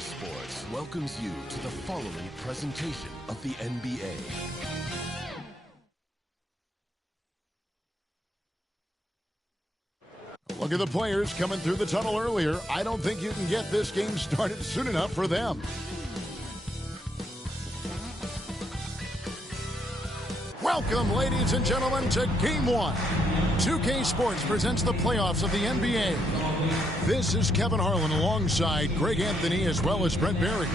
Sports welcomes you to the following presentation of the NBA. Look at the players coming through the tunnel earlier. I don't think you can get this game started soon enough for them. Welcome, ladies and gentlemen, to Game 1. 2K Sports presents the playoffs of the NBA. This is Kevin Harlan alongside Greg Anthony as well as Brent Berry.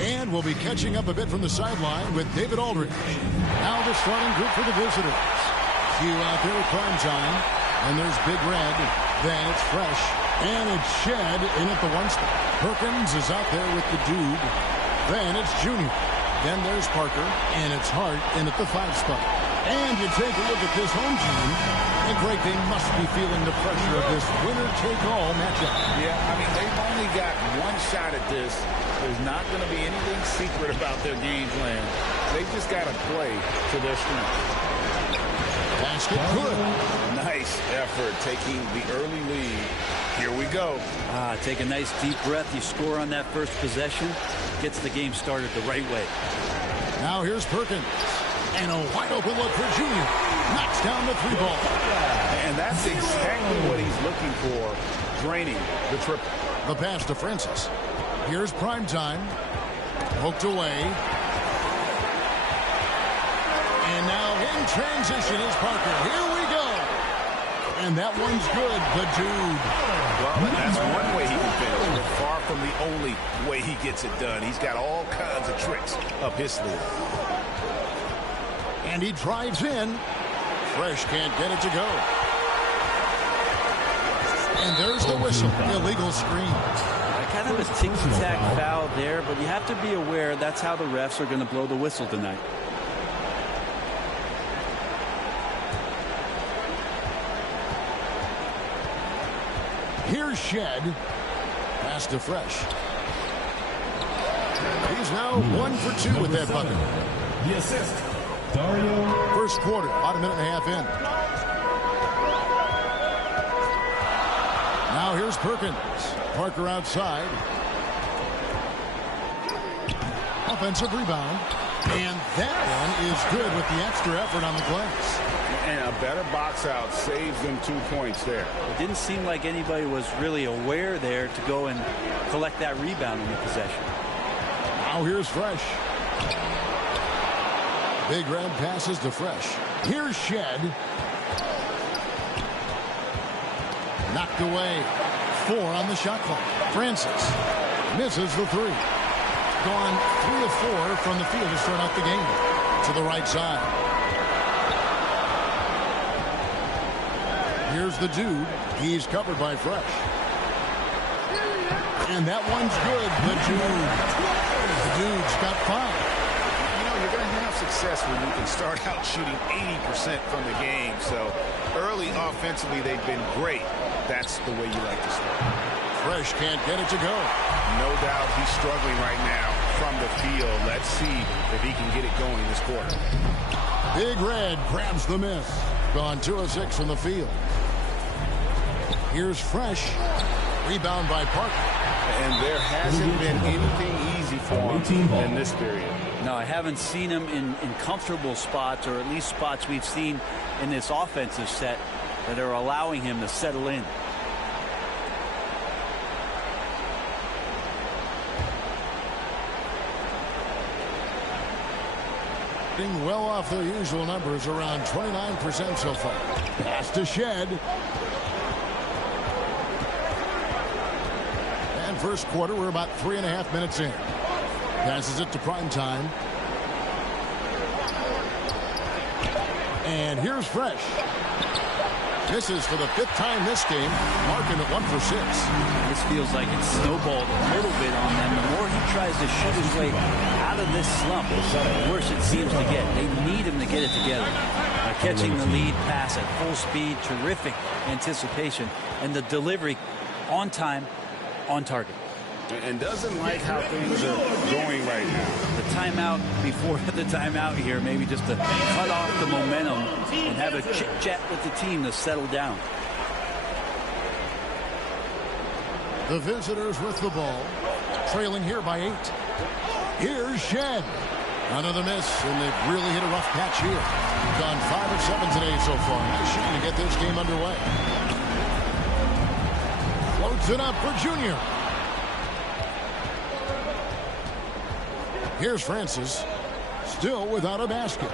And we'll be catching up a bit from the sideline with David Aldridge. Now the starting group for the visitors. Few out there at prime time. And there's Big Red. Then it's Fresh. And it's Shed in at the one spot. Perkins is out there with the Dude. Then it's Junior. Then there's Parker, and it's Hart in at the 5 spot. And you take a look at this home team, and Greg, they must be feeling the pressure of this winner-take-all matchup. Yeah, I mean, they've only got one shot at this. There's not going to be anything secret about their game plan. They've just got to play to their strength. Basket good. Nice effort taking the early lead. Here we go. Take a nice deep breath. You score on that first possession. Gets the game started the right way. Now here's Perkins. And a wide open look for Junior. Knocks down the 3 ball. And that's exactly what he's looking for. Draining the triple. The pass to Francis. Here's Primetime. Poked away. And now in transition is Parker. Here we go. And that one's good. The Dude. Well, that's one way he can finish, but far from the only way he gets it done. He's got all kinds of tricks up his sleeve. And he drives in. Fresh can't get it to go. And there's the whistle. Illegal screen. Kind of a ticky-tack foul there, but you have to be aware that's how the refs are going to blow the whistle tonight. Here's Shed. Pass to Fresh. He's now 1 for 2 with that bucket. The assist, Dario. First quarter, about a minute and a half in. Now here's Perkins. Parker outside. Offensive rebound. And that one is good with the extra effort on the glass. And a better box out saves them 2 points there. It didn't seem like anybody was really aware there to go and collect that rebound in the possession. Now here's Fresh. Big Red passes to Fresh. Here's Shed. Knocked away. 4 on the shot clock. Francis misses the 3. Gone 3 of 4 from the field to start out the game. To the right side. Here's the Dude. He's covered by Fresh. And that one's good. The Dude. The Dude's got 5. You know, you're going to have success when you can start out shooting 80% from the game. So early offensively, they've been great. That's the way you like to start. Fresh can't get it to go. No doubt he's struggling right now from the field. Let's see if he can get it going this quarter. Big Red grabs the miss. Gone 2 of 6 from the field. Here's Fresh. Rebound by Parker. And there hasn't been anything easy for him in this period. No, I haven't seen him in comfortable spots, or at least spots we've seen in this offensive set that are allowing him to settle in. Well off their usual numbers, around 29% so far. Pass to Shed. And first quarter, we're about 3.5 minutes in. Passes it to Primetime. And here's Fresh. Misses for the 5th time this game, marking it 1 for 6. This feels like it's snowballed a little bit on them. The more he tries to shoot his way out of this slump, the worse it seems to get. They need him to get it together. Catching the lead pass at full speed, terrific anticipation, and the delivery on time, on target. And doesn't like how things are going right now. The timeout before the timeout here, maybe just to cut off the momentum and have a chit-chat with the team to settle down. The visitors with the ball. Trailing here by 8. Here's Shed. Another miss, and they've really hit a rough patch here. Gone 5 of 7 today so far. Nice shooting to get this game underway. Floats it up for Junior. Here's Francis. Still without a basket.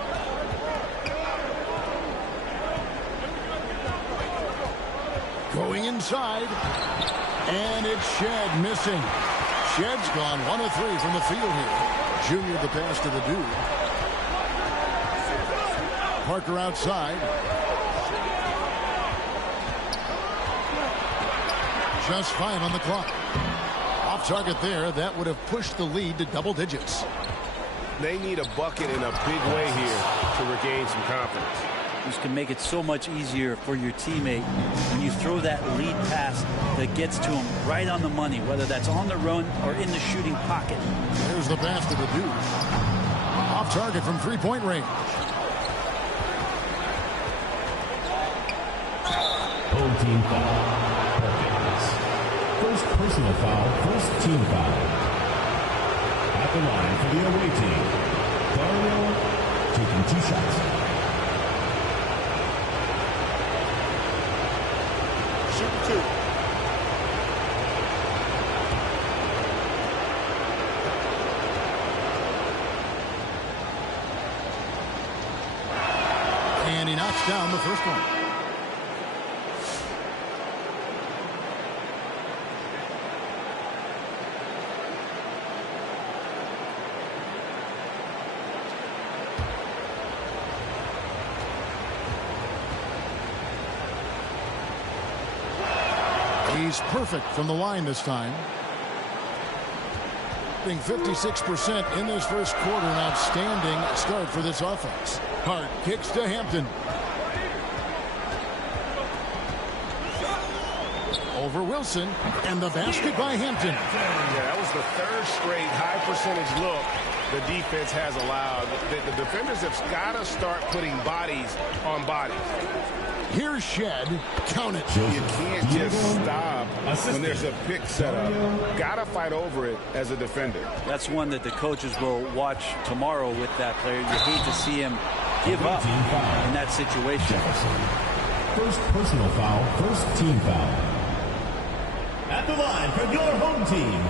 Going inside. And it's Shed missing. Shed's gone 1 of 3 from the field here. Junior the pass to the dude. Parker outside. Just 5 on the clock. Off target there. That would have pushed the lead to double digits. They need a bucket in a big way here to regain some confidence. This can make it so much easier for your teammate when you throw that lead pass that gets to him right on the money, whether that's on the run or in the shooting pocket. There's the pass to the dude. Off target from three-point range. Home team foul. TARHEELS. First personal foul, first team foul. At the line for the away team, Dario taking 2 shots. Shooting 2. And he knocks down the first one. He's perfect from the line this time. Being 56% in this first quarter, an outstanding start for this offense. Hart kicks to Hampton. Over Wilson, and the basket by Hampton. Yeah, that was the 3rd straight high percentage look the defense has allowed. The defenders have got to start putting bodies on bodies. Here's Shed. Count it. You can't just stop when there's a pick set up. Got to fight over it as a defender. That's one that the coaches will watch tomorrow with that player. You hate to see him give up in that situation. First personal foul, first team foul. At the line for your home team,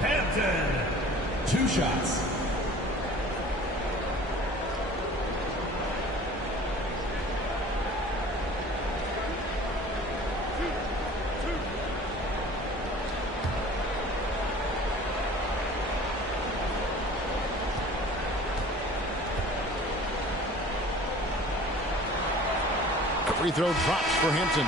Hampton. 2 shots. Free throw drops for Hampton.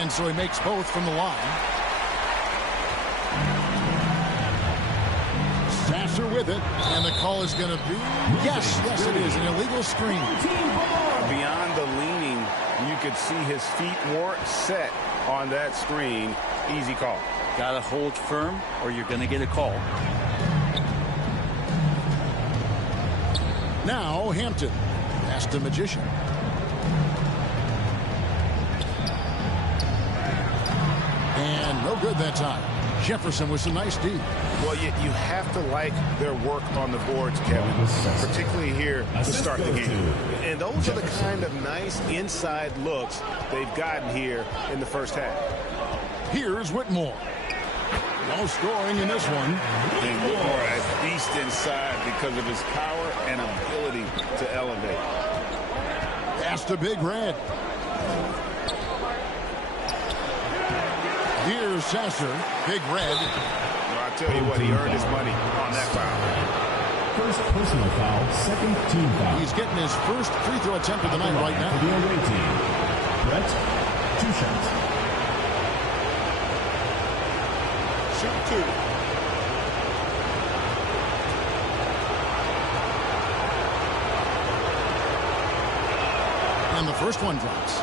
And so he makes both from the line. Sasser with it, and the call is going to be yes, it is an illegal screen. Beyond the leaning, you could see his feet weren't set on that screen. Easy call. Got to hold firm or you're going to get a call. Now Hampton. Pass to Magician. And no good that time. Jefferson with some nice D. Well, you have to like their work on the boards, Kevin, particularly here to start the game. And those are the kind of nice inside looks they've gotten here in the first half. Here's Whitmore. No scoring in this one. And Whitmore a beast inside because of his power and ability to elevate. Pass to Big Red. Here's Sasser. Big Red. Well, I tell you what, he earned his money on that foul. First personal foul, second team foul. He's getting his first free throw attempt of the night right now. For the away team, Brett, 2 shots. Shoot 2. And the first one drops.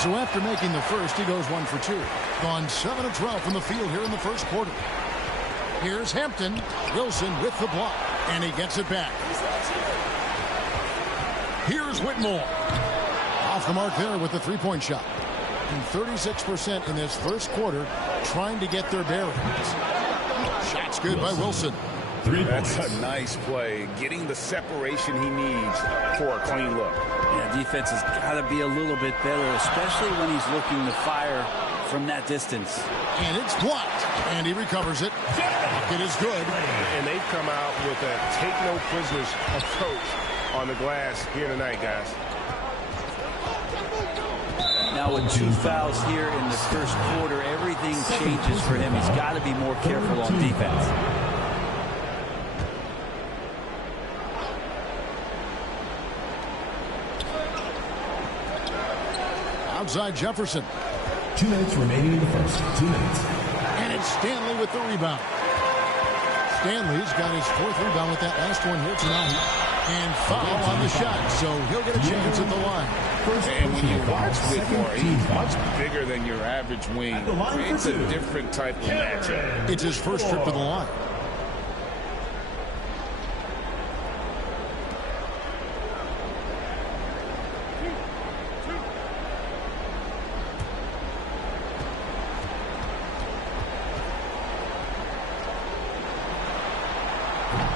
So after making the first, he goes 1 for 2. Gone 7 of 12 from the field here in the first quarter. Here's Hampton. Wilson with the block. And he gets it back. Here's Whitmore. Off the mark there with the three-point shot. And 36% in this first quarter trying to get their bearings. Shot's good by Wilson. That's a nice play. Getting the separation he needs for a clean look. Yeah, defense has got to be a little bit better, especially when he's looking to fire from that distance. And it's blocked. And he recovers it. It is good. And they've come out with a take-no-prisoners approach on the glass here tonight, guys. Now with 2 fouls here in the first quarter, everything changes for him. He's got to be more careful on defense. Outside Jefferson. 2 minutes remaining in the first. 2 minutes. And it's Stanley with the rebound. Stanley's got his 4th rebound with that last one here tonight. And foul on the shot, so he'll get a chance at the line. And when you watch Whitmore, he's much bigger than your average wing. It's a different type of matchup. It's his first trip to the line.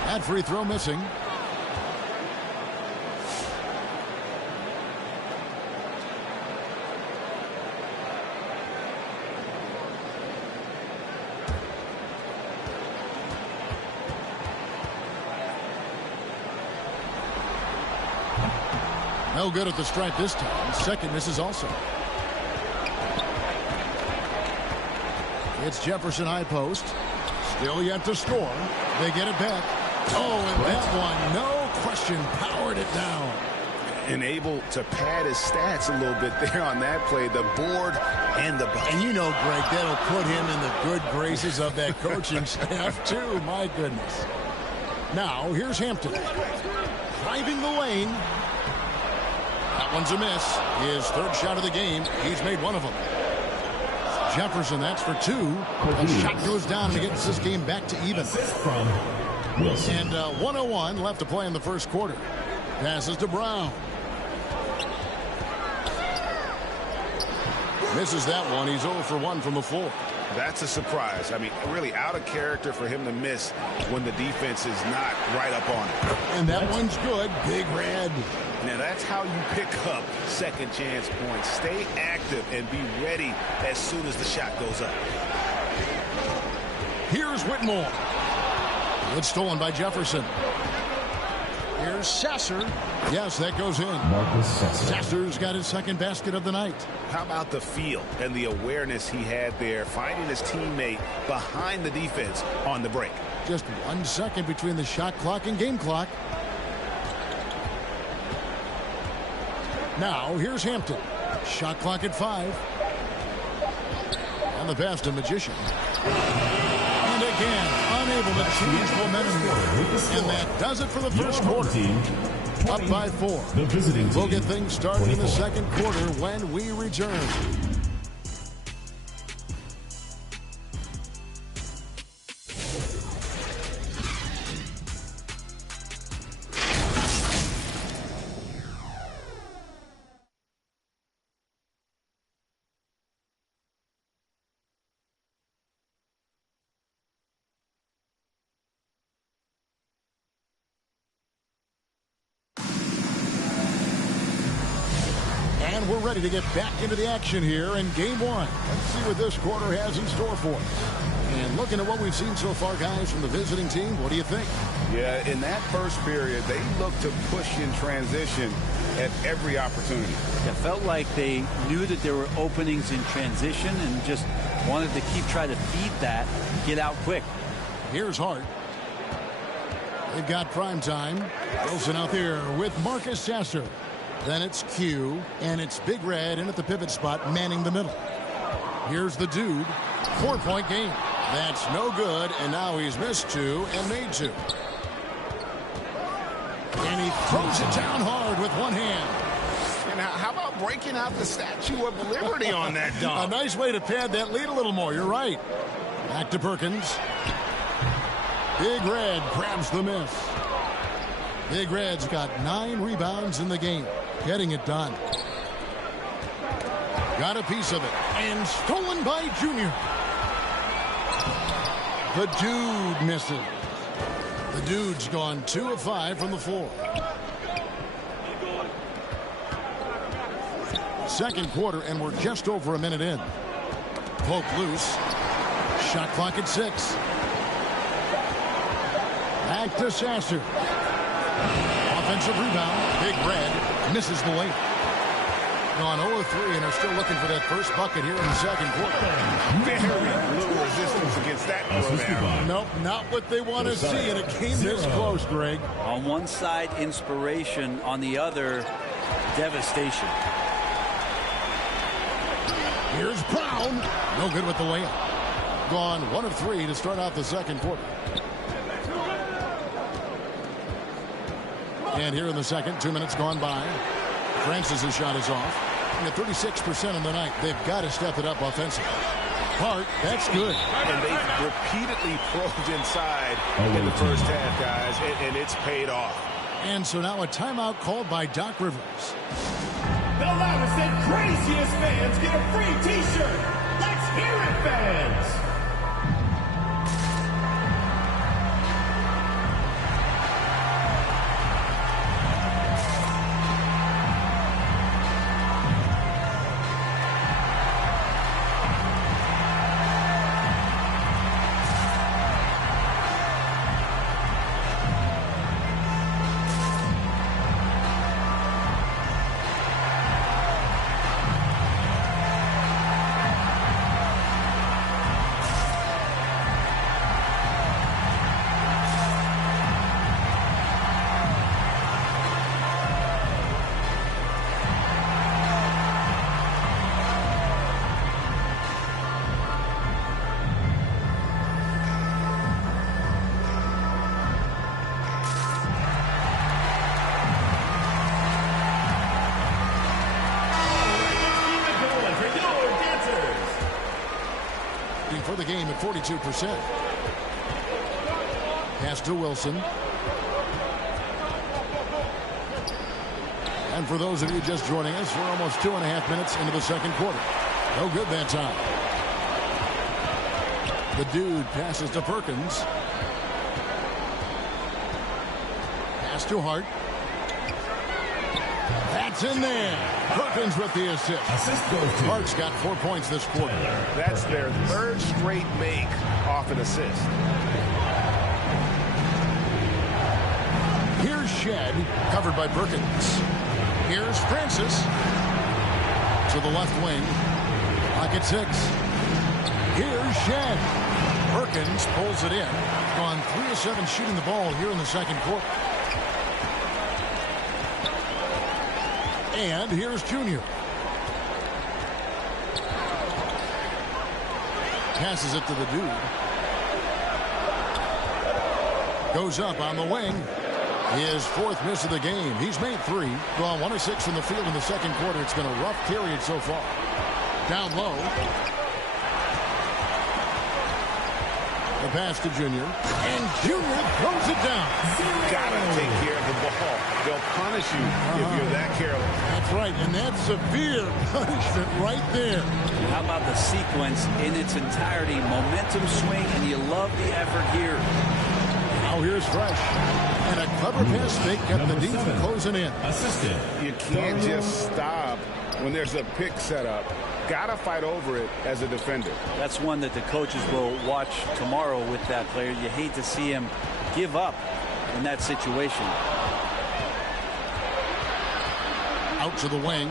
That free throw missing. No good at the stripe this time. Second misses also. It's Jefferson high post. Still yet to score. They get it back. Oh, and that one, no question, powered it down. And able to pad his stats a little bit there on that play, the board and the bucket. And you know, Greg, that'll put him in the good graces of that coaching staff, too. My goodness. Now, here's Hampton. Driving the lane. That one's a miss. His 3rd shot of the game. He's made 1 of them. Jefferson, that's for 2. The shot goes down and he gets this game back to even. From Wilson. And 1:01 left to play in the first quarter. Passes to Brown. Misses that one. He's 0 for 1 from the floor. That's a surprise. I mean, really out of character for him to miss when the defense is not right up on it. And that one's good. Big red. Now, that's how you pick up second chance points. Stay active and be ready as soon as the shot goes up. Here's Whitmore. It's stolen by Jefferson. Here's Sasser. Yes, that goes in. Sasser's got his 2nd basket of the night. How about the feel and the awareness he had there, finding his teammate behind the defense on the break. Just 1 second between the shot clock and game clock. Now, here's Hampton. Shot clock at 5. And the pass to Magician. And again, unable to change momentum here. And that does it for the first quarter. Up by 4. We'll get things started in the second quarter when we return. And we're ready to get back into the action here in game 1. Let's see what this quarter has in store for us. And looking at what we've seen so far, guys, from the visiting team, what do you think? Yeah, in that first period, they looked to push in transition at every opportunity. It felt like they knew that there were openings in transition and just wanted to keep trying to feed that, get out quick. Here's Hart. They've got prime time. Wilson out there with Marcus Sasser. Then it's Q, and it's Big Red in at the pivot spot, manning the middle. Here's the dude. 4-point game. That's no good, and now he's missed 2 and made 2. And he throws it down hard with one hand. And how about breaking out the Statue of Liberty on that dunk? A nice way to pad that lead a little more. You're right. Back to Perkins. Big Red grabs the miss. Big Red's got 9 rebounds in the game. Getting it done. Got a piece of it. And stolen by Junior. The dude misses. The dude's gone 2 of 5 from the floor. Second quarter, and we're just over a minute in. Poke loose. Shot clock at 6. Back to Sasser. Offensive rebound. Big Red misses the lane. Gone 0-3 and are still looking for that first bucket here in the second quarter. Very little resistance against that throwdown. Nope, not what they want to see in a game this close, Greg. On one side, inspiration. On the other, devastation. Here's Brown. No good with the layup. Gone 1 of 3 to start out the second quarter. And here in the second, 2 minutes gone by. Francis' shot is off. And at 36% on the night, they've got to step it up offensively. Hart, that's good. And they've repeatedly probed inside in the first half, guys, and it's paid off. And so now a timeout called by Doc Rivers. The loudest and craziest fans get a free t-shirt. Let's hear it, fans. For the game at 42%. Pass to Wilson. And for those of you just joining us, we're almost 2.5 minutes into the second quarter. No good that time. The dude passes to Perkins. Pass to Hart. That's in there. Perkins with the assist. Hart's got 4 points this quarter. That's their 3rd straight make off an assist. Here's Shed, covered by Perkins. Here's Francis to the left wing. Pocket 6. Here's Shed. Perkins pulls it in. Gone 3 of 7 shooting the ball here in the second quarter. And here's Junior. Passes it to the dude. Goes up on the wing. His 4th miss of the game. He's made 3. Gone 1 of 6 from the field in the second quarter. It's been a rough period so far. Down low. The pass to Junior. And Junior throws it down. Gotta take care of the ball. They'll punish you if you're that careless. That's right, and that's severe punishment right there. How about the sequence in its entirety? Momentum swing, and you love the effort here. Now here's Fresh. And a clever pass fake kept the D from closing in. Assistant. You can't just stop when there's a pick set up. Gotta fight over it as a defender. That's one that the coaches will watch tomorrow with that player. You hate to see him give up in that situation. Out to the wing.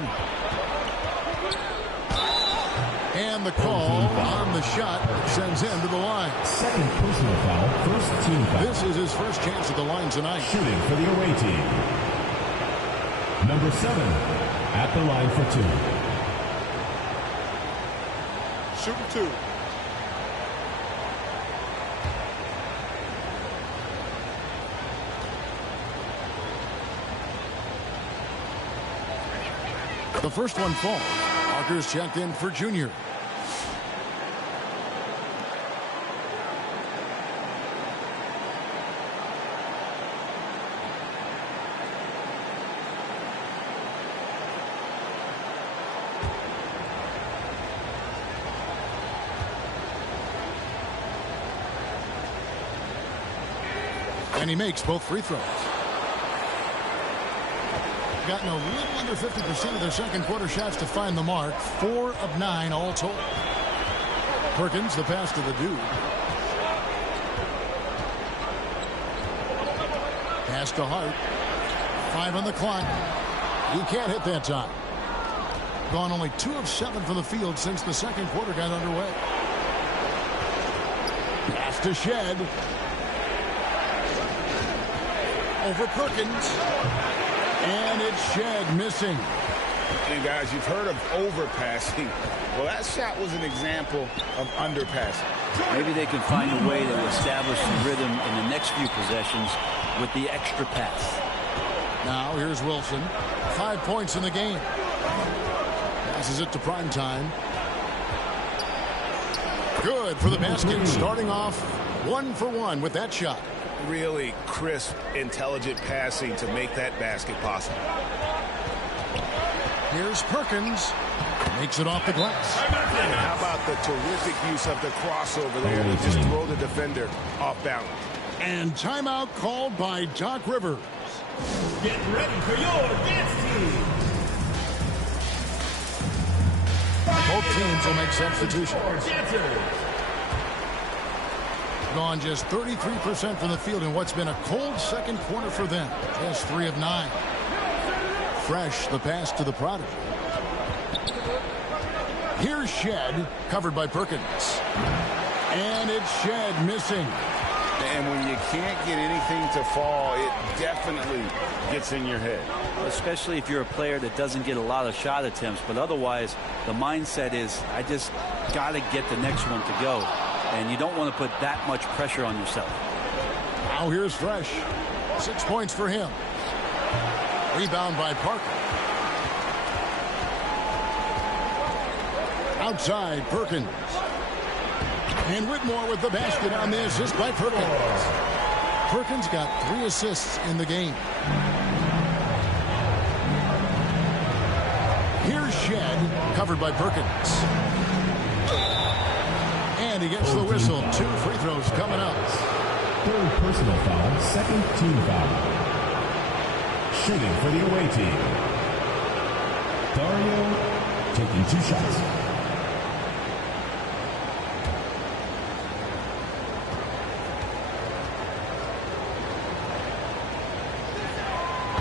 And the call on the shot sends him to the line. Second personal foul, first team foul. This is his first chance at the line tonight. Shooting for the away team. Number 7 at the line for 2. Shooting 2. The first one falls. Parker's checked in for Junior. And he makes both free throws. Gotten a little under 50% of their second quarter shots to find the mark. 4 of 9 all told. Perkins, the pass to the dude. Pass to Hart. 5 on the clock. He can't hit that time. Gone only 2 of 7 from the field since the second quarter got underway. Pass to Shed. Over Perkins. And it's Shed missing. And guys, you've heard of overpassing. Well, that shot was an example of underpassing. Maybe they can find a way to establish some rhythm in the next few possessions with the extra pass. Now here's Wilson. 5 points in the game. Passes it to Primetime. Good for the basket. Starting off 1 for 1 with that shot. Really crisp, intelligent passing to make that basket possible. Here's Perkins. Makes it off the glass. And how about the terrific use of the crossover there to just throw the defender off balance. And timeout called by Doc Rivers. Get ready for your dance team. Both teams will make substitutions. Gone just 33% from the field in what's been a cold second quarter for them. Just 3 of 9. Fresh, the pass to the prodigy. Here's Shed, covered by Perkins. And it's Shed missing. And when you can't get anything to fall, it definitely gets in your head. Especially if you're a player that doesn't get a lot of shot attempts, but otherwise the mindset is, I just got to get the next one to go. And you don't want to put that much pressure on yourself. Now here's Fresh. 6 points for him. Rebound by Parker. Outside, Perkins. And Whitmore with the basket on the assist by Perkins. Perkins got 3 assists in the game. Here's Shed, covered by Perkins. And he gets the whistle. 2 free throws coming up. Third personal foul, second team foul. Shooting for the away team. Dario taking 2 shots.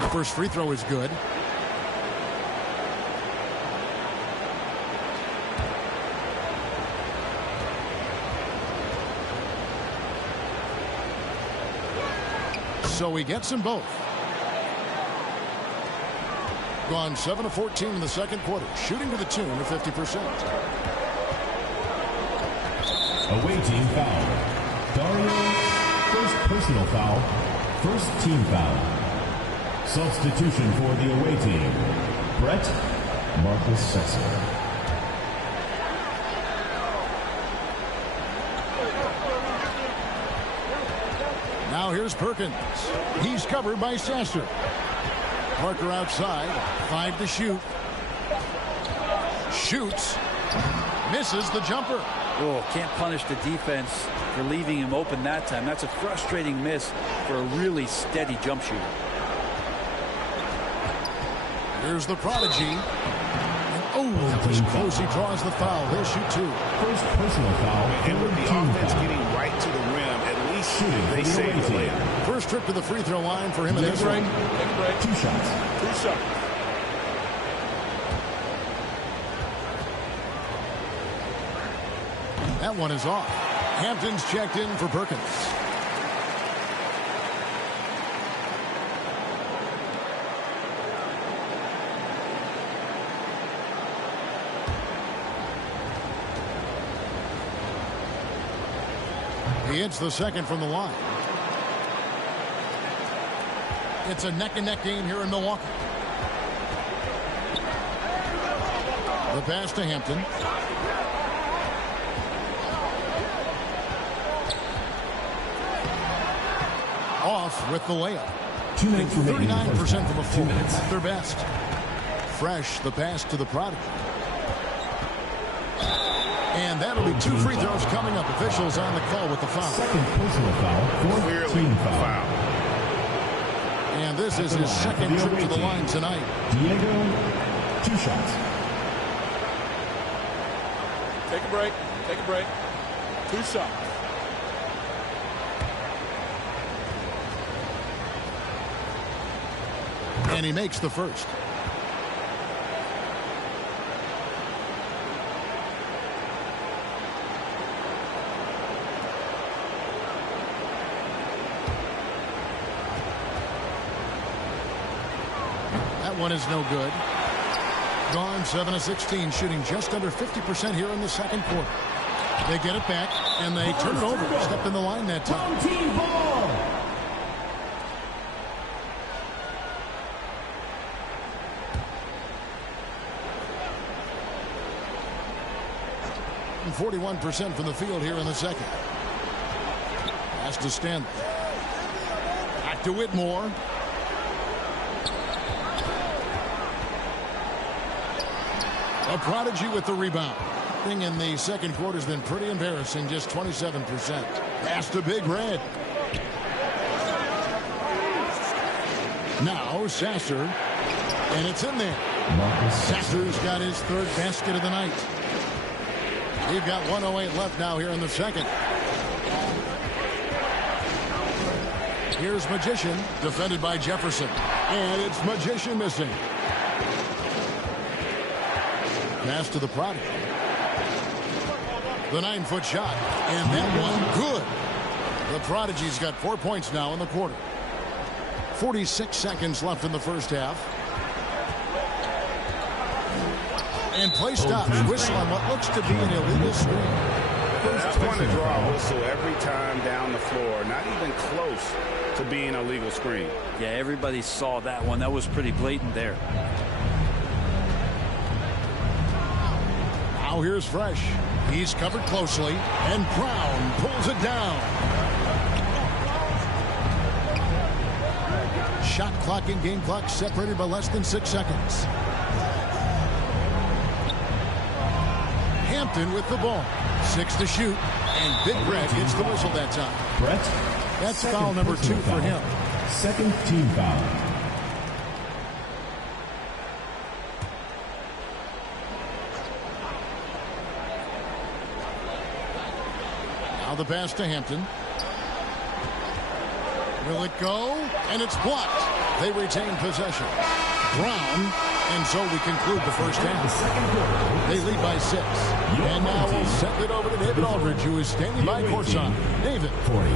The first free throw is good. So he gets them both. Gone 7 of 14 in the second quarter. Shooting to the tune of 50%. Away team foul. Dario, first personal foul, first team foul. Substitution for the away team. Brett Marcus Sexton. Now here's Perkins. He's covered by Sasser. Parker outside. 5 to shoot. Shoots. Misses the jumper. Oh, can't punish the defense for leaving him open that time. That's a frustrating miss for a really steady jump shooter. Here's the prodigy. And that was close. He draws the foul. He'll shoot 2. First personal foul. And with the offense getting right to the rim, at least they save the layup. First trip to the free throw line for him in this one. 2 shots. 2 shots. That one is off. Hampton's checked in for Perkins. He hits the second from the line. It's a neck-and-neck game here in Milwaukee. The pass to Hampton. Off with the layup. 2 minutes remaining. 39% from the floor. Their best. Fresh, the pass to the prodigy. And that'll be 2 free throws coming up. Officials on the call with the foul. Second personal foul. Fourth team foul. And this is his second trip to the line tonight. Diego, 2 shots. Take a break. Take a break. 2 shots. And he makes the first. That one is no good. Gone 7 of 16, shooting just under 50% here in the second quarter. They get it back, and they turn it over. Stepped in the line that time. Team ball. And 41% from the field here in the second. Has to stand. Back to Whitmore. A prodigy with the rebound. Thing in the second quarter has been pretty embarrassing, just 27%. Pass to Big Red. Now Sasser, and it's in there. Sasser's got his third basket of the night. We've got 1:08 left now here in the second. Here's Magician, defended by Jefferson. And it's Magician missing. Pass to the prodigy. The 9-foot shot. And that one good. The prodigy's got 4 points now in the quarter. 46 seconds left in the first half. And play stops. Whistle on what looks to be an illegal screen. That's one to draw a whistle every time down the floor. Not even close to being a legal screen. Yeah, everybody saw that one. That was pretty blatant there. Now here's Fresh. He's covered closely, and Brown pulls it down. Shot clock and game clock separated by less than 6 seconds. Hampton with the ball. 6 to shoot, and Big Red gets the whistle that time. Brett. That's foul number 2 for him. Second team foul. Now the pass to Hampton. Will it go? And it's blocked. They retain possession. Brown, and so we conclude the first half. They lead by 6. And now we'll send it over to David Aldridge, who is standing by courtside. David. 40.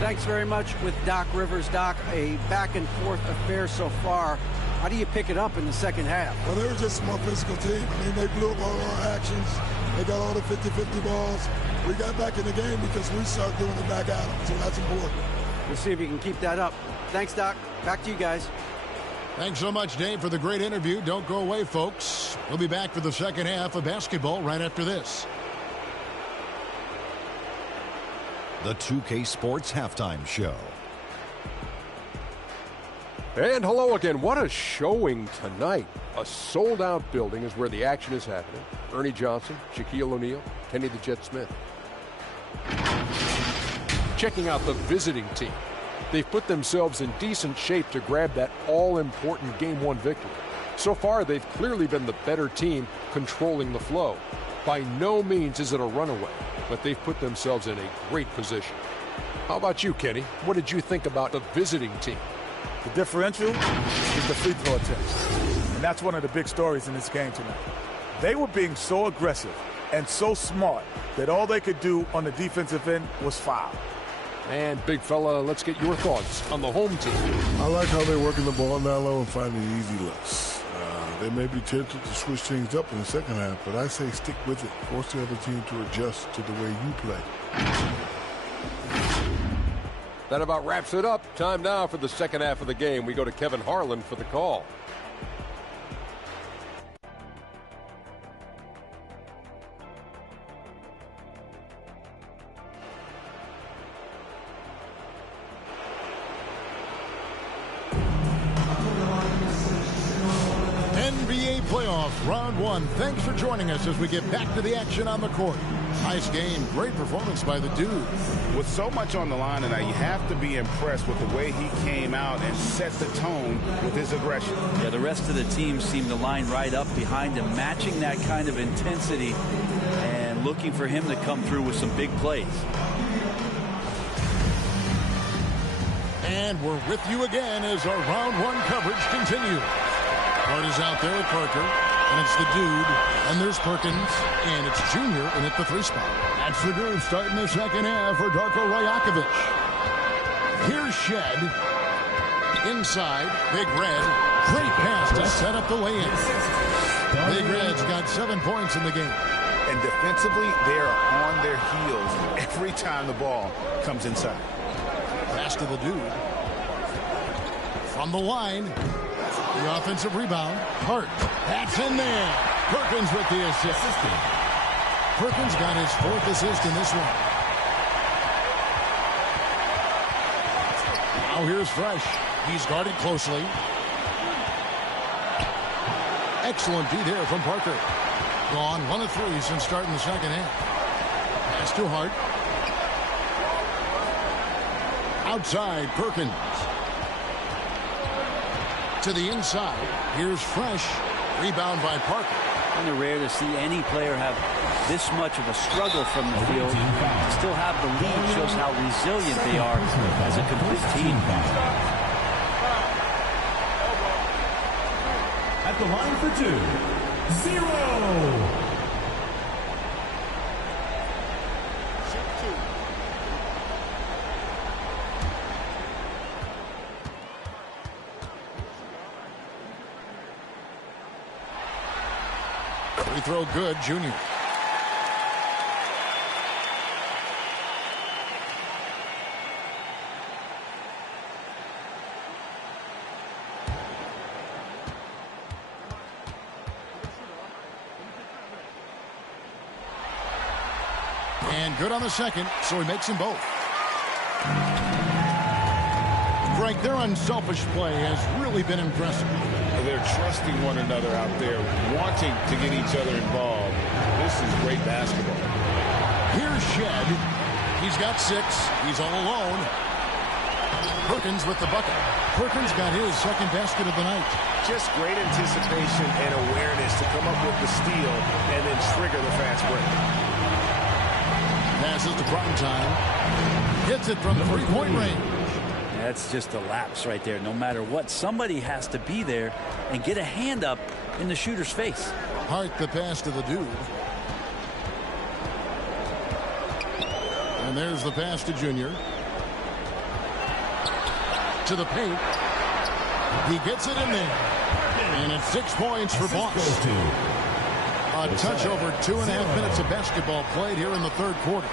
Thanks very much with Doc Rivers. Doc, a back-and-forth affair so far. How do you pick it up in the second half? Well, they were just a more physical team. I mean, they blew up all our actions. They got all the 50-50 balls. We got back in the game because we started doing it back at them, so that's important. We'll see if you can keep that up. Thanks, Doc. Back to you guys. Thanks so much, Dave, for the great interview. Don't go away, folks. We'll be back for the second half of basketball right after this. The 2K Sports Halftime Show. And hello again. What a showing tonight. A sold-out building is where the action is happening. Ernie Johnson, Shaquille O'Neal, Kenny the Jet Smith. Checking out the visiting team. They've put themselves in decent shape to grab that all-important Game 1 victory. So far, they've clearly been the better team controlling the flow. By no means is it a runaway, but they've put themselves in a great position. How about you, Kenny? What did you think about the visiting team? The differential is the free throw attempt. And that's one of the big stories in this game tonight. They were being so aggressive and so smart that all they could do on the defensive end was foul. And big fella, let's get your thoughts on the home team. I like how they're working the ball down low and finding easy looks. They may be tempted to switch things up in the second half, but I say stick with it. Force the other team to adjust to the way you play. That about wraps it up. Time now for the second half of the game. We go to Kevin Harlan for the call. NBA playoff round one. Thanks for joining us as we get back to the action on the court. Nice game. Great performance by the dude. With so much on the line tonight, you have to be impressed with the way he came out and set the tone with his aggression. Yeah, the rest of the team seemed to line right up behind him, matching that kind of intensity and looking for him to come through with some big plays. And we're with you again as our round one coverage continues. Hart is out there with Parker, and it's the dude, and there's Perkins, and it's Junior in at the 3 spot. That's the groove starting the second half for Darko Rajakovic. Here's Shed. Inside, Big Red. Great pass to set up the lay-in. Big Red's got 7 points in the game. And defensively, they are on their heels every time the ball comes inside. Pass to the dude. From the line. The offensive rebound. Hart. That's in there. Perkins with the assist. Perkins got his 4th assist in this one. Now here's Fresh. He's guarded closely. Excellent D there from Parker. Gone 1 of 3 since starting the second half. Pass to Hart. Outside, Perkins. To the inside. Here's Fresh. Rebound by Parker. Kind of rare to see any player have this much of a struggle from the field. Still have the lead shows how resilient they are as a complete team. At the line for 2, 0. Free throw good, Junior. And good on the second, so he makes them both. Greg, their unselfish play has really been impressive. They're trusting one another out there, wanting to get each other involved. This is great basketball. Here's Shed. He's got 6. He's all alone. Perkins with the bucket. Perkins got his 2nd basket of the night. Just great anticipation and awareness to come up with the steal and then trigger the fast break. Passes to prime time. Hits it from the 3-point range. That's just a lapse right there. No matter what, somebody has to be there and get a hand up in the shooter's face. Hart the pass to the dude. And there's the pass to Junior. To the paint. He gets it in there. And it's 6 points for Boss. A touch over 2.5 minutes of basketball played here in the 3rd quarter.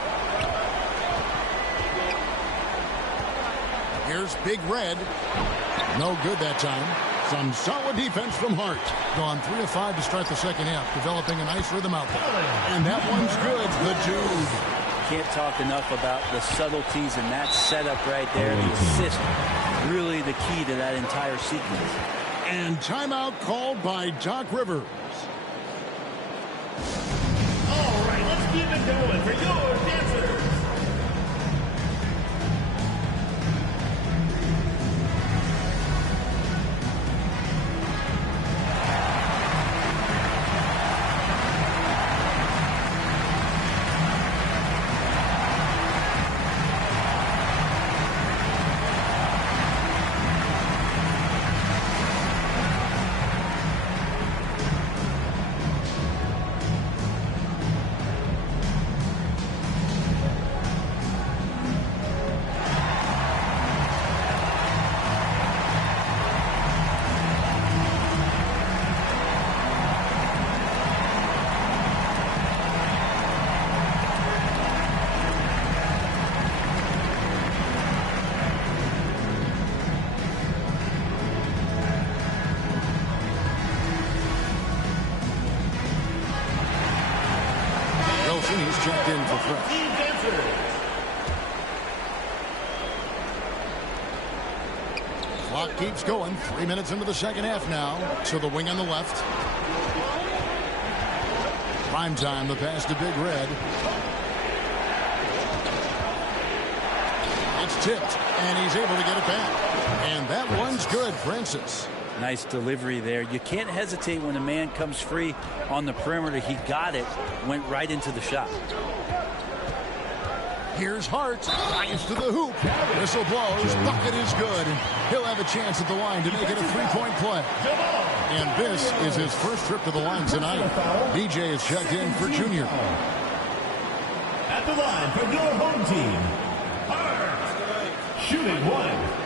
Here's Big Red. No good that time. Some solid defense from Hart. Gone 3 of 5 to start the second half. Developing a nice rhythm out there. And that one's good. The dude. Can't talk enough about the subtleties in that setup right there. The assist, really the key to that entire sequence. And timeout called by Doc Rivers. All right, let's keep it going for your dancers. for Fresh. Clock keeps going. 3 minutes into the second half now. So the wing on the left. Prime time, the pass to Big Red. It's tipped, and he's able to get it back. And that one's good, Francis. Nice delivery there. You can't hesitate when a man comes free on the perimeter. He got it, went right into the shot. Here's Hart, drives to the hoop. Whistle blows, bucket is good. And he'll have a chance at the line to make it a three-point play. And this is his first trip to the line tonight. DJ is checked in for Junior. At the line for your home team, Hart, shooting one.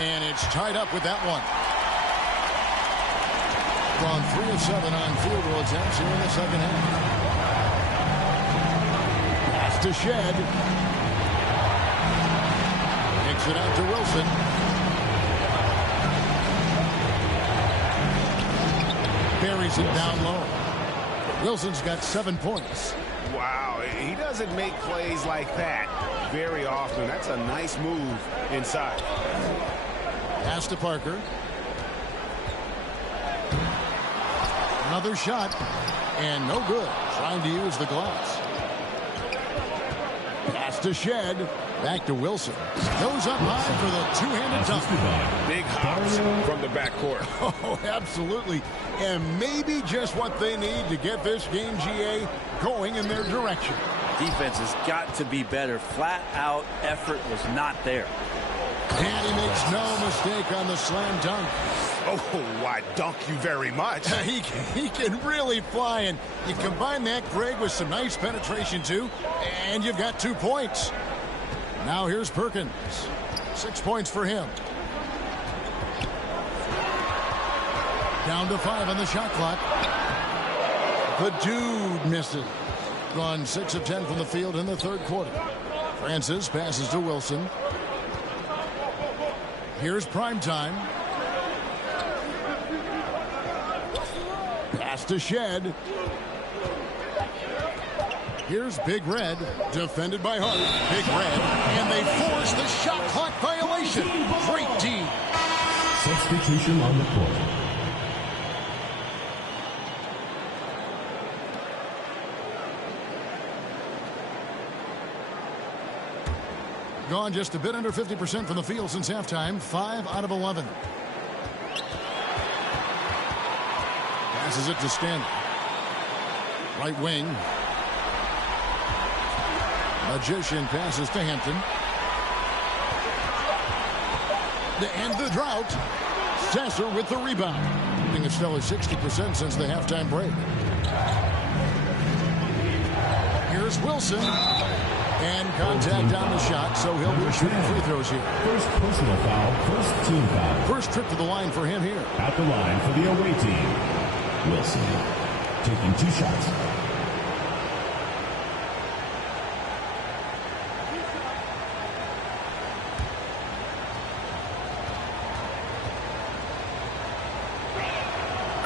And it's tied up with that one. Gone 3 of 7 on field goal attempts here in the second half. Pass to Shed. Kicks it out to Wilson. Buries it down low. Wilson's got 7 points. Wow, he doesn't make plays like that very often. That's a nice move inside. Pass to Parker. Another shot. And no good. Trying to use the glass. Pass to Shed. Back to Wilson. Goes up high for the two-handed dunk. Big hops from the backcourt. Oh, absolutely. And maybe just what they need to get this game, GA, going in their direction. Defense has got to be better. Flat out effort was not there. And he makes no mistake on the slam dunk. Oh, why dunk you very much. He can really fly, and you combine that, Greg, with some nice penetration too, and you've got 2 points. Now here's Perkins. 6 points for him. Down to 5 on the shot clock. The dude misses. Gone 6 of 10 from the field in the third quarter. Francis passes to Wilson. Here's prime time. Pass to Shed. Here's Big Red, defended by Hart. Big Red, and they force the shot clock violation. Great team. Substitution on the court. Gone just a bit under 50% from the field since halftime. 5 out of 11. Passes it to Stanley. Right wing. Magician passes to Hampton. To end the drought, Sasser with the rebound. Getting a stellar 60% since the halftime break. Here's Wilson. And contact on the shot, so he'll be shooting free throws here. First personal foul, first team foul. First trip to the line for him here. At the line for the away team, Wilson taking 2 shots.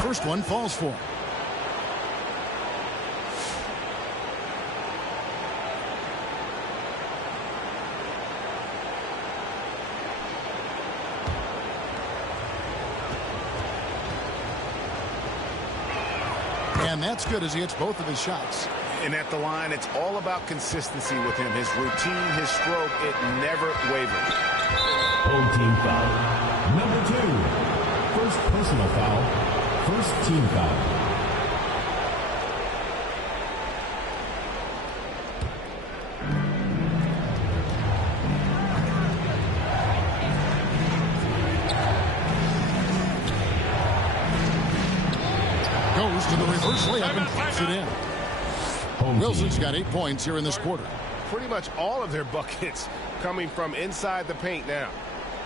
First one falls for him. And that's good as he hits both of his shots. And at the line, it's all about consistency with him. His routine, his stroke, it never wavers. Home team foul. Number 2. First personal foul. First team foul. Goes to the reverse layup and puts it in. Wilson's got 8 points here in this quarter. Pretty much all of their buckets coming from inside the paint now.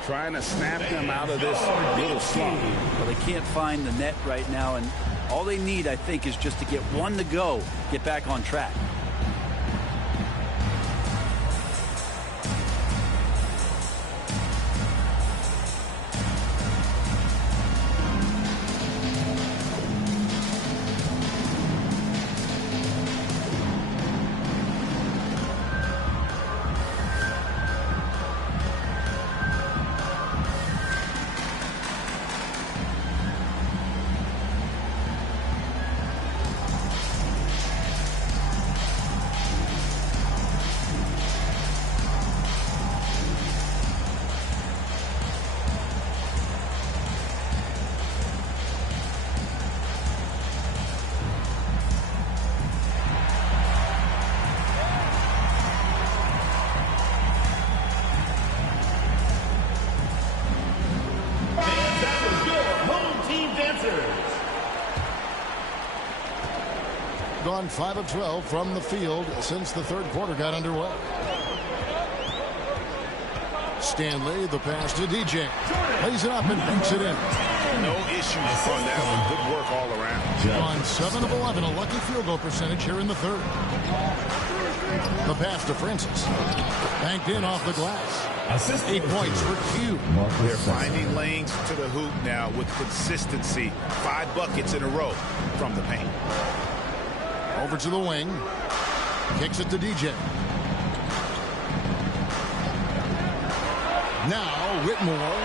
Trying to snap them out of this little slump. Well, they can't find the net right now, and all they need, I think, is just to get one to go, get back on track. gone 5 of 12 from the field since the third quarter got underway. Stanley, the pass to DJ. Lays it up and banks it in. No issues on that one. Good work all around. On 7 of 11, a lucky field goal percentage here in the third. The pass to Francis. Banked in off the glass. 8 points for Q. They're finding lanes to the hoop now with consistency. 5 buckets in a row from the paint. Over to the wing. Kicks it to DJ. Now Whitmore.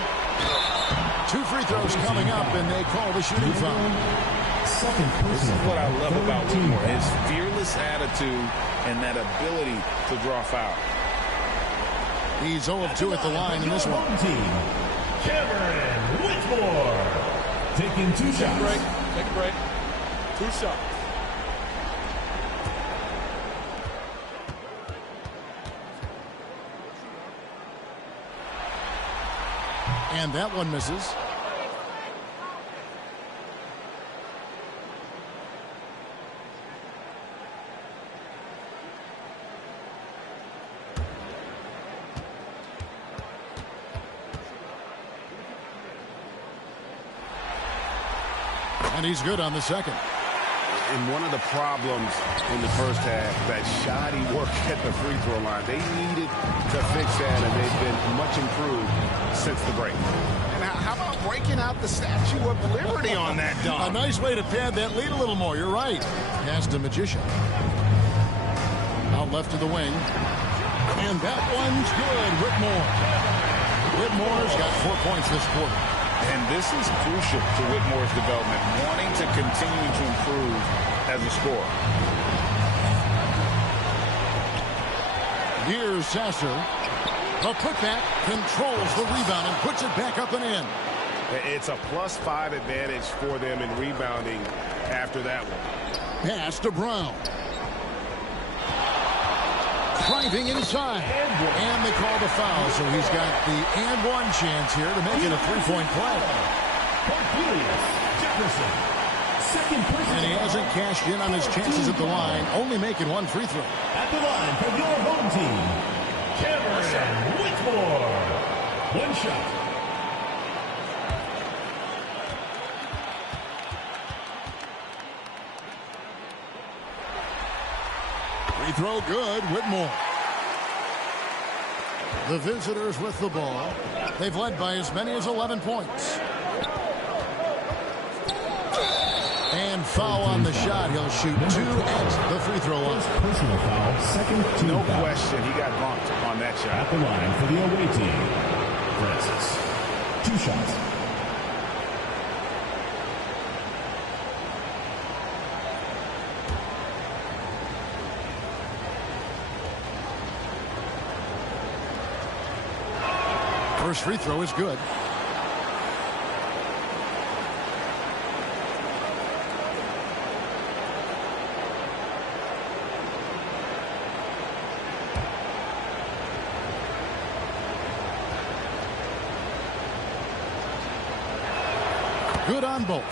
2 free throws coming up, and they call the shooting foul. This is what I love about Whitmore, his fearless attitude and that ability to draw foul. He's 0 of 2 at the line in this one. Cameron Whitmore taking 2 shots. Take a break. 2 shots. And that one misses. And he's good on the second. And one of the problems in the first half, that shoddy work at the free throw line. They needed to fix that, and they've been much improved since the break. And how about breaking out the Statue of Liberty on that dunk? A nice way to pad that lead a little more. You're right. Pass to Magician. Out left to the wing. And that one's good. Whitmore. Whitmore's got 4 points this quarter. And this is crucial to Whitmore's development, wanting to continue to improve as a scorer. Here's Sasser. A putback, controls the rebound and puts it back up and in. It's a +5 advantage for them in rebounding after that one. Pass to Brown. Driving inside. And they call the foul, so he's got the and one chance here to make it a 3-point play. And he hasn't cashed in on his chances at the line, only making 1 free throw. At the line for your home team, Cameron Whitmore. 1 shot. Free throw good, Whitmore. The visitors with the ball. They've led by as many as 11 points. And foul on the shot. He'll shoot 2 at the free throw line. Personal foul, second team No foul. question, he got bumped on that shot. At the line for the away team, Francis. 2 shots. First free throw is good. Good on both.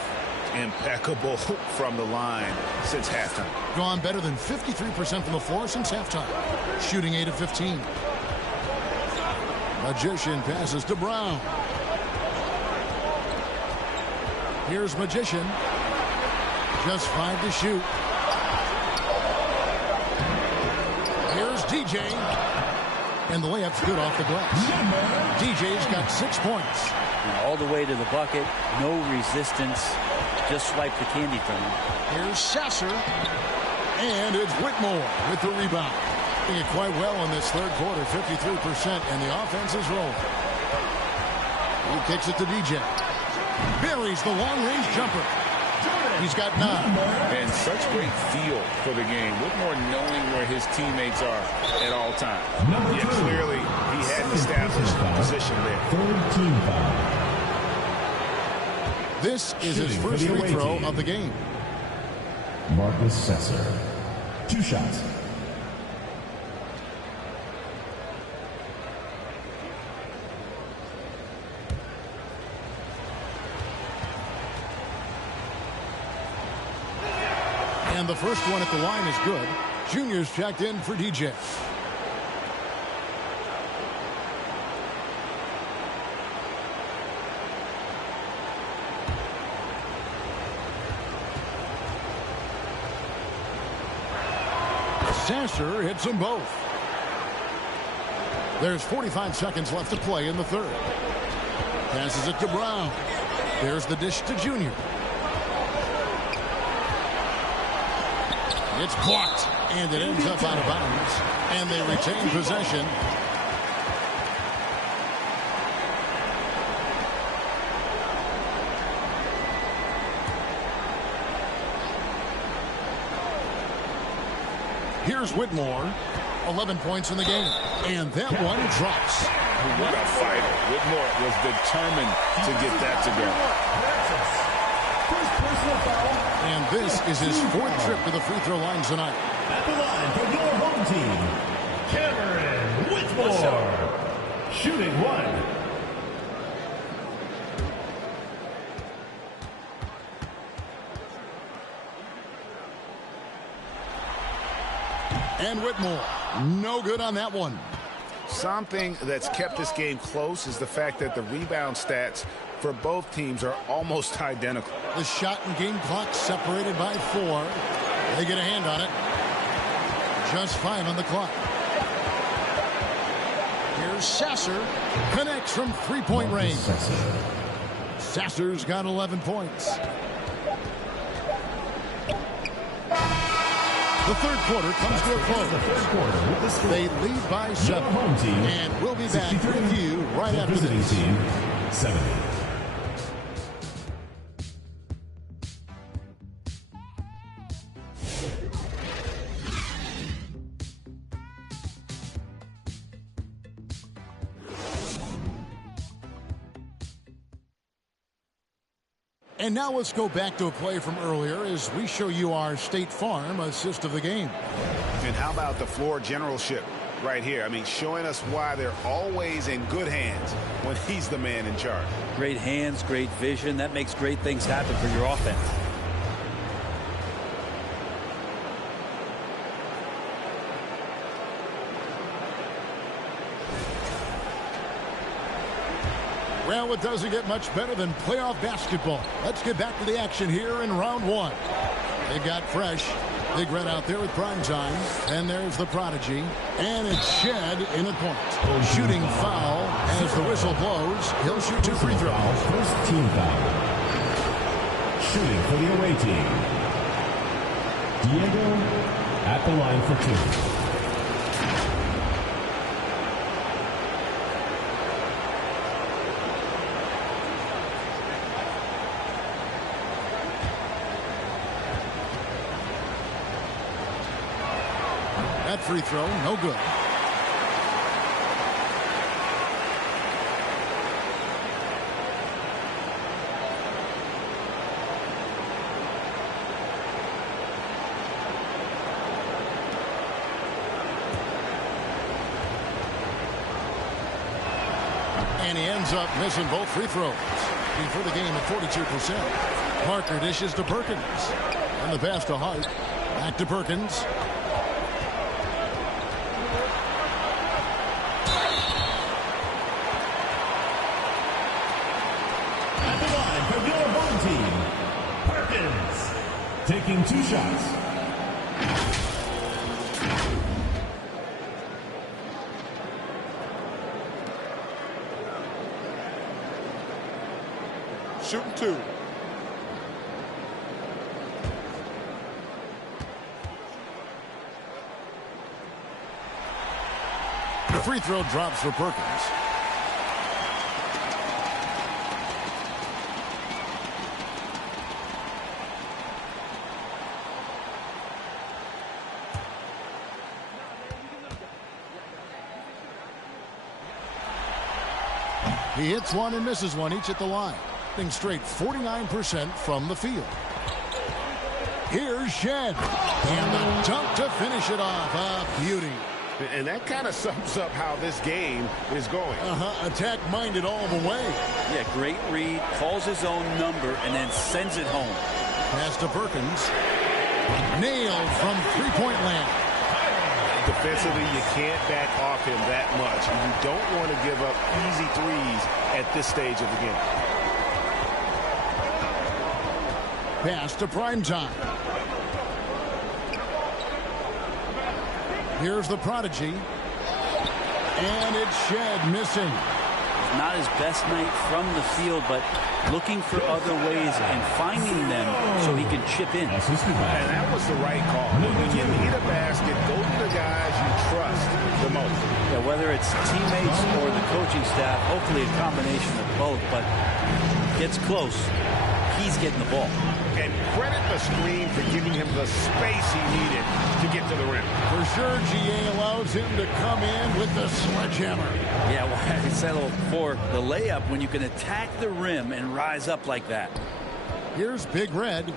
Impeccable from the line since halftime. Gone better than 53% from the floor since halftime. Shooting 8 of 15. Magician passes to Brown. Here's Magician. Just 5 to shoot. Here's DJ. And the layup's good off the glass. DJ's got 6 points. All the way to the bucket. No resistance. Just swipe the candy from him. Here's Sasser. And it's Whitmore with the rebound. Doing it quite well in this third quarter, 53%, and the offense is rolling. He kicks it to DJ. Buries the long-range jumper. He's got 9. And such great feel for the game. Whitmore knowing where his teammates are at all times. Yeah, clearly he had an established position there. Third team foul. This is his first free throw of the game. Marcus Sasser. 2 shots. And the first one at the line is good. Junior's checked in for DJ. Sasser hits them both. There's 45 seconds left to play in the third. Passes it to Brown. There's the dish to Junior. It's blocked, and it ends up out of bounds, and they retain possession. Here's Whitmore, 11 points in the game, and that one drops. What a fighter. Whitmore was determined to get that to go. And this is his fourth trip to the free throw line tonight. At the line for your home team, Cameron Whitmore, shooting one. And Whitmore, no good on that one. Something that's kept this game close is the fact that the rebound stats for both teams are almost identical. The shot and game clock separated by 4. They get a hand on it. Just 5 on the clock. Here's Sasser. Connects from three-point range. Sasser's got 11 points. The third quarter comes to a close. They lead by 7. And we'll be back with you right after this. Team 70. And now let's go back to a play from earlier as we show you our State Farm assist of the game. And how about the floor generalship right here? I mean, showing us why they're always in good hands when he's the man in charge. Great hands, great vision. That makes great things happen for your offense. Well, it doesn't get much better than playoff basketball. Let's get back to the action here in round 1. They got fresh. Big Red out there with prime time. And there's the prodigy. And it's Shed in at point. Shooting foul as the whistle blows. He'll shoot 2 free throws. First team foul. Shooting for the away team. Diego at the line for 2. That free throw, no good. And he ends up missing both free throws. Before the game at 42%. Parker dishes to Perkins. And the pass to Hart. Back to Perkins. Taking 2 shots. Shooting 2. The free throw drops for Perkins. He hits one and misses one, each at the line. Hitting straight 49% from the field. Here's Shed. And the dunk to finish it off. A beauty. And that kind of sums up how this game is going. Attack-minded all the way. Yeah, great read, calls his own number, and then sends it home. Pass to Perkins. Nailed from three-point land. Defensively, you can't back off him that much. You don't want to give up easy threes at this stage of the game. Pass to prime time. Here's the prodigy. And it's Shed missing. Not his best night from the field, but looking for other ways and finding them so he can chip in. And that was the right call. When you need a basket, go to the guys you trust the most. Yeah, whether it's teammates or the coaching staff, hopefully a combination of both, but gets close. He's getting the ball. And credit the screen for giving him the space he needed to get to the rim. For sure, GA allows him to come in with the sledgehammer. Yeah, why settle for the layup when you can attack the rim and rise up like that? Here's Big Red.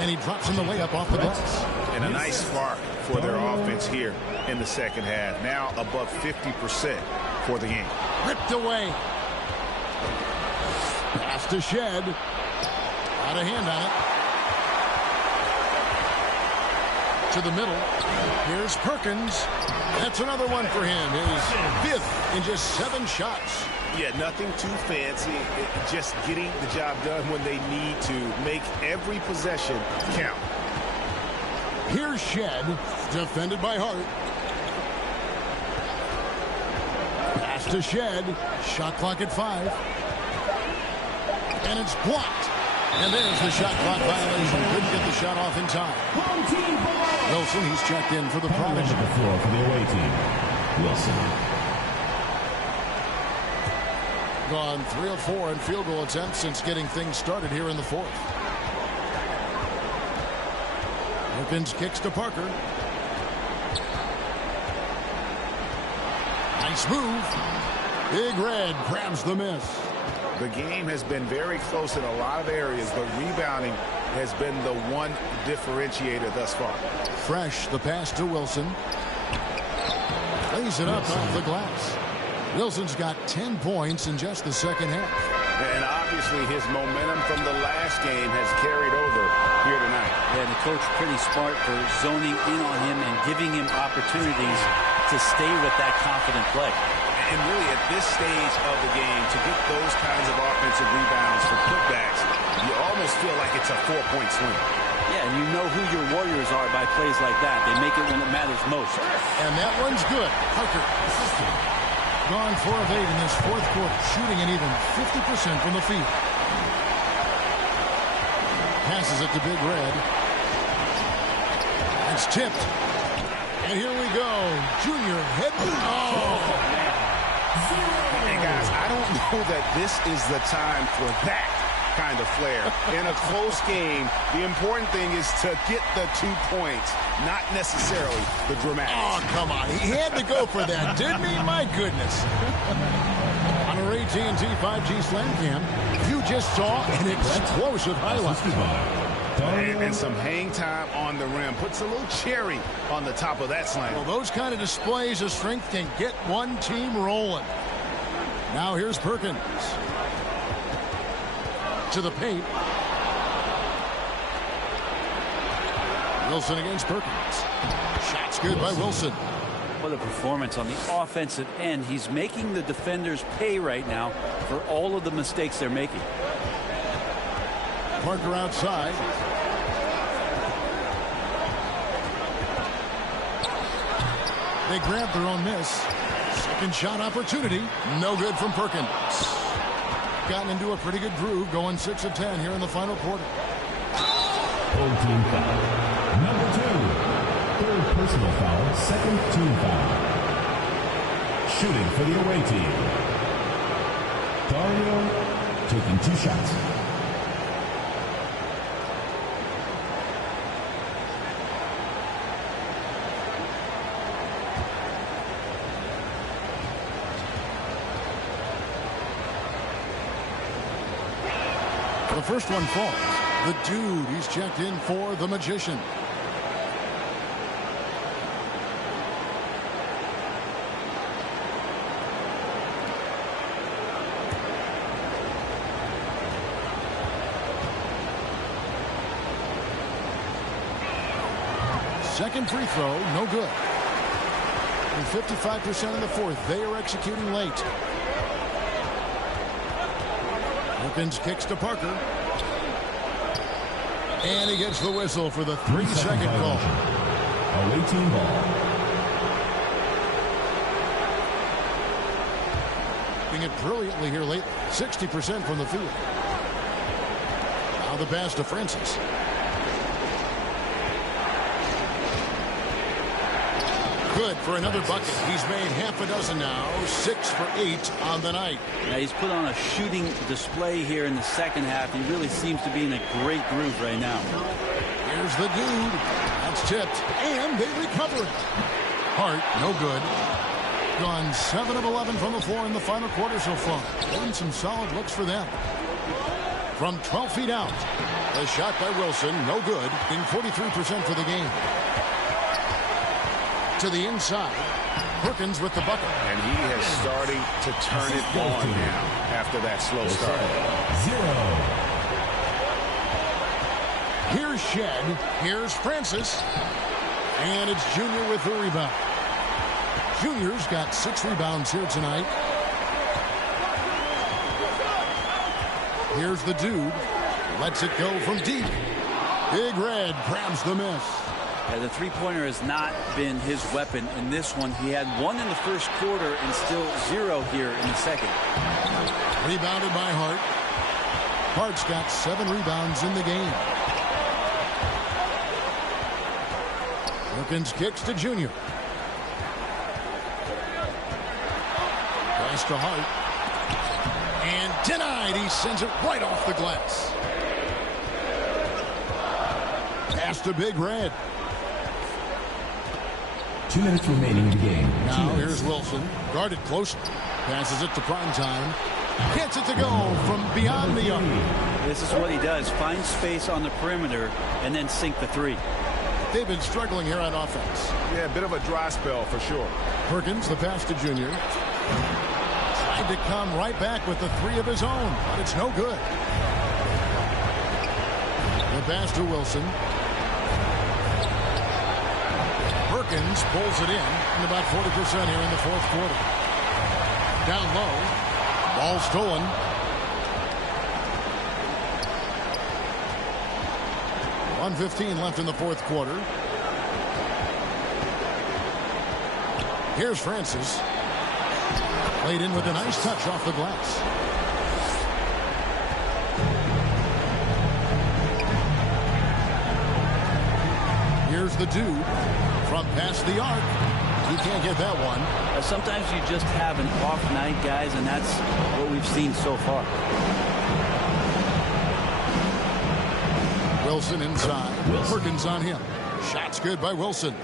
And he drops in the layup off the glass. And a nice spark for their offense here in the second half. Now above 50% for the game. Ripped away. Pass to Shed. Out of hand on it. To the middle. Here's Perkins. That's another one for him. His fifth in just 7 shots. Yeah, nothing too fancy. Just getting the job done when they need to. Make every possession count. Here's Shed. Defended by Hart. Pass to Shed. Shot clock at 5. And it's blocked. And there's the shot clock violation. Couldn't get the shot off in time. Wilson, he's checked in for the Prodigy. The floor for the away team. Wilson. Gone 3 of 4 in field goal attempts since getting things started here in the fourth. Perkins kicks to Parker. Nice move. Big Red grabs the miss. The game has been very close in a lot of areas, but rebounding has been the one differentiator thus far. Fresh, the pass to Wilson. Lays it up off the glass. Wilson's got 10 points in just the second half. And obviously his momentum from the last game has carried over here tonight. Yeah, the coach pretty smart for zoning in on him and giving him opportunities to stay with that confident play. And really at this stage of the game, to get those kinds of offensive rebounds for putbacks, you almost feel like it's a 4-point swing. Yeah, and you know who your warriors are by plays like that. They make it when it matters most. And that one's good. Parker. Gone 4 of 8 in this fourth quarter, shooting an even 50% from the field. Passes it to Big Red. It's tipped. And here we go. Junior head. Oh! Hey, guys, I don't know that this is the time for that kind of flair. In a close game, the important thing is to get the 2 points, not necessarily the dramatics. Oh, come on. He had to go for that, didn't he? My goodness. On our AT&T 5G Slam Cam, you just saw an explosive highlight. And some hang time on the rim. Puts a little cherry on the top of that slam. Well, those kind of displays of strength can get one team rolling. Now here's Perkins. To the paint. Wilson against Perkins. Shot's good by Wilson. What a performance on the offensive end. He's making the defenders pay right now for all of the mistakes they're making. Parker outside. They grab their own miss. Second shot opportunity. No good from Perkins. Gotten into a pretty good groove, going 6 of 10 here in the final quarter. Full team foul. Number 2. Third personal foul. Second team foul. Shooting for the away team. Dario taking 2 shots. The first one falls. The dude, he's checked in for the Magician. Second free throw, no good. And 55% in the fourth. They are executing late. Perkins kicks to Parker. And he gets the whistle for the 3-second call. Away team ball. Doing it brilliantly here lately. 60% from the field. Now the pass to Francis. Good for another bucket. He's made half a dozen now. 6 for 8 on the night. Now he's put on a shooting display here in the second half. He really seems to be in a great groove right now. Here's the dude. That's tipped. And they recover it. Hart, no good. Gone 7 of 11 from the floor in the final quarter so far. And some solid looks for them. From 12 feet out. A shot by Wilson, no good. Being 43% for the game. To the inside. Perkins with the bucket. And he has starting to turn it on now after that slow start. 0. Here's Shed. Here's Francis. And it's Junior with the rebound. Junior's got 6 rebounds here tonight. Here's the dude. Lets it go from deep. Big Red grabs the miss. Yeah, the three-pointer has not been his weapon in this one. He had 1 in the first quarter and still 0 here in the second. Rebounded by Hart. Hart's got 7 rebounds in the game. Perkins kicks to Junior. Pass to Hart. And denied. He sends it right off the glass. Pass to Big Red. 2 minutes remaining in the game. Now here's Wilson. Guarded closely. Passes it to Primetime. Gets it to go from beyond the arc. This is what he does. Find space on the perimeter and then sink the 3. They've been struggling here on offense. Yeah, a bit of a dry spell for sure. Perkins, the pass to Junior. Tried to come right back with the 3 of his own, but it's no good. The pass to Wilson. Perkins pulls it in about 40% here in the fourth quarter. Down low. Ball stolen. .115 left in the fourth quarter. Here's Francis. Played in with a nice touch off the glass. Here's the dude from past the arc. He can't get that one. Sometimes you just have an off night, guys, and that's what we've seen so far. Wilson inside. Perkins on him. Shot's good by Wilson.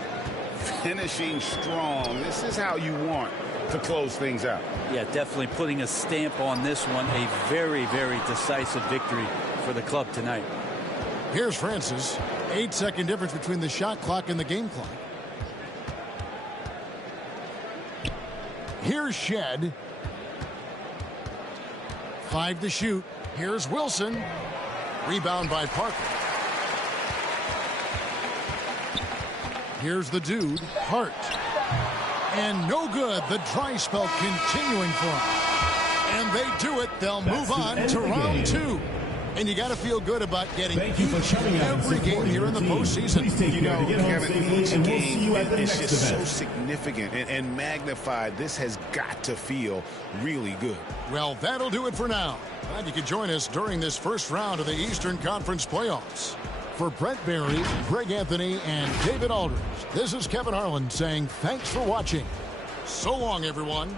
Finishing strong. This is how you want to close things out. Yeah, definitely putting a stamp on this one. A very, very decisive victory for the club tonight. Here's Francis. 8-second difference between the shot clock and the game clock. Here's Shed. 5 to shoot. Here's Wilson. Rebound by Parker. Here's the dude, Hart. And no good. The dry spell continuing for him. And they do it. They'll move on to round 2. And you got to feel good about getting each and every game here in the postseason. You know, Kevin, each game is just so significant and magnified. This has got to feel really good. Well, that'll do it for now. Glad you could join us during this first round of the Eastern Conference playoffs. For Brent Barry, Greg Anthony, and David Aldridge, this is Kevin Harlan saying thanks for watching. So long, everyone.